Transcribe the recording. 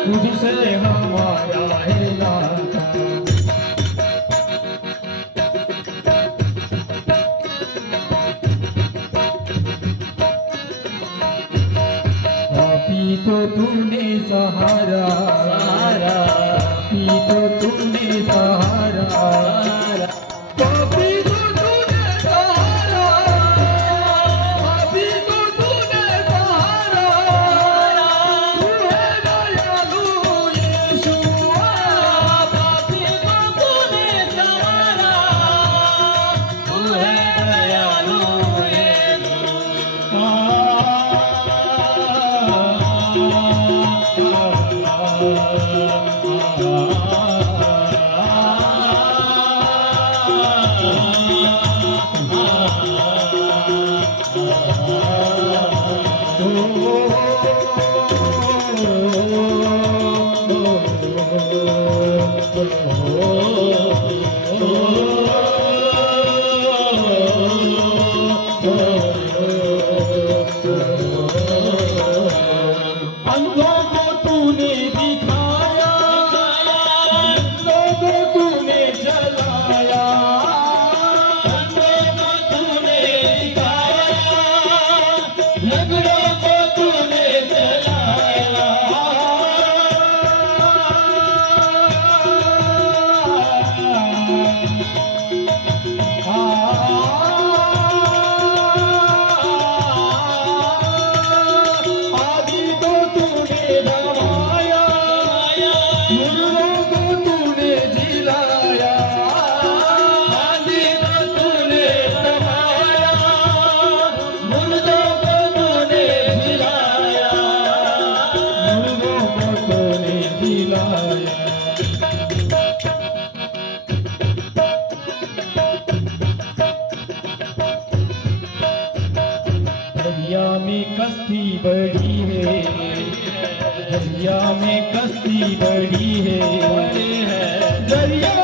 तुझसे हमारा है नाता। पापी तो तूने सहारा, पापी तो तूने सहारा, पापी तो तूने सहारा, पापी तो तूने सहारा। तू है दयालु यीशुआ, पापी तो तूने सहारा, तू है दयालु अंधों को तूने दिखाया, अंधों को तूने जलाया, अंधों को तूने दिखाया, लंगड़ों को तूने जलाया। दरिया में कश्ती बड़ी है, दरिया में कश्ती बड़ी है, दरिया